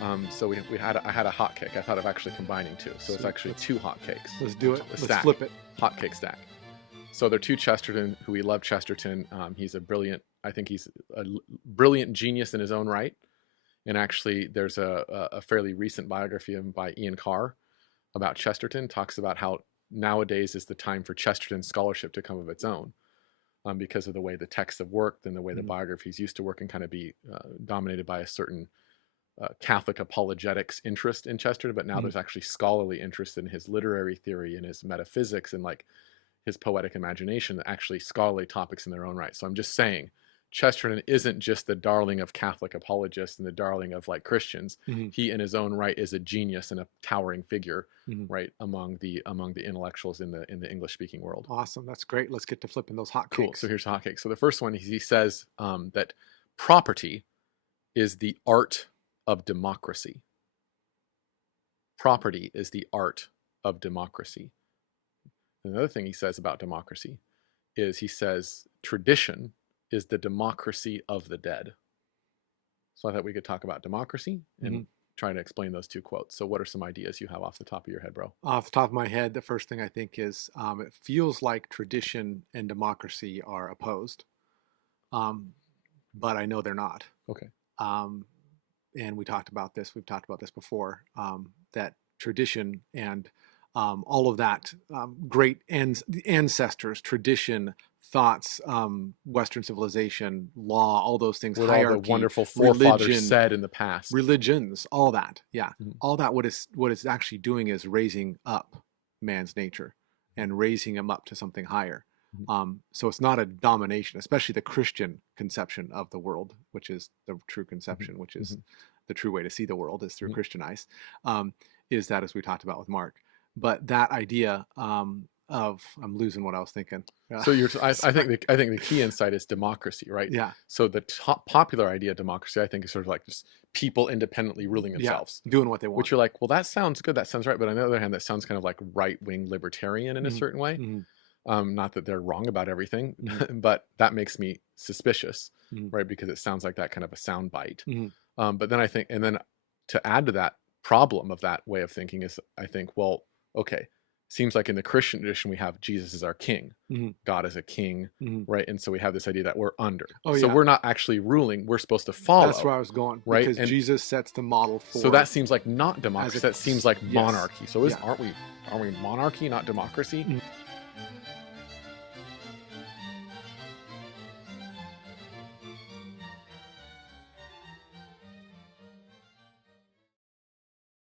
I had a hot cake. I thought of actually combining two. So it's Sweet. actually two hot cakes. Let's do it. A Let's stack. flip it. Hot cake stack. So they're two Chesterton, who we love Chesterton. He's a brilliant, I think he's a brilliant genius in his own right. And actually, there's a fairly recent biography of him by Ian Carr about Chesterton. Talks about how nowadays is the time for Chesterton scholarship to come of its own, because of the way the texts have worked and the way the biographies used to work and kind of be dominated by a certain Catholic apologetics interest in Chesterton. But now there's actually scholarly interest in his literary theory and his metaphysics and like his poetic imagination, actually scholarly topics in their own right. So I'm just saying, Chesterton isn't just the darling of Catholic apologists and the darling of like Christians. He in his own right is a genius and a towering figure, right, among the intellectuals in the English speaking world. Awesome. That's great. Let's get to flipping those hot Cool. cakes. So here's hot cakes. So the first one, he says that property is the art of democracy. Property is the art of democracy. Another thing he says about democracy is he says tradition is the democracy of the dead. So I thought we could talk about democracy and try to explain those two quotes. So what are some ideas you have off the top of your head, bro? Off the top of my head, the first thing I think is it feels like tradition and democracy are opposed, but I know they're not. Okay. And we've talked about this before, that tradition and all of that, great ancestors, tradition, thoughts, Western civilization, law, all those things, What hierarchy, all the wonderful forefathers religion, said in the past. religions, all that. Yeah. All that, what it's actually doing is raising up man's nature and raising him up to something higher. So it's not a domination, especially the Christian conception of the world, which is the true conception, which is the true way to see the world is through Christian eyes, is that, as we talked about with Mark. But that idea of, I'm losing what I was thinking. So I think the key insight is democracy, right? Yeah. So the top popular idea of democracy, I think, is sort of like just people independently ruling themselves, doing what they want. Which you're like, well, that sounds good, that sounds right. But on the other hand, that sounds kind of like right-wing libertarian in a certain way. Not that they're wrong about everything, but that makes me suspicious, right? Because it sounds like that kind of a sound bite. But then I think, and then to add to that problem of that way of thinking is, I think, well, okay, seems like in the Christian tradition we have Jesus as our king, God as a king, right? And so we have this idea that we're under. So we're not actually ruling; we're supposed to follow. That's where I was going, right? Because Jesus sets the model for. So that seems like not democracy. That seems like monarchy. So Yeah. aren't we monarchy, not democracy?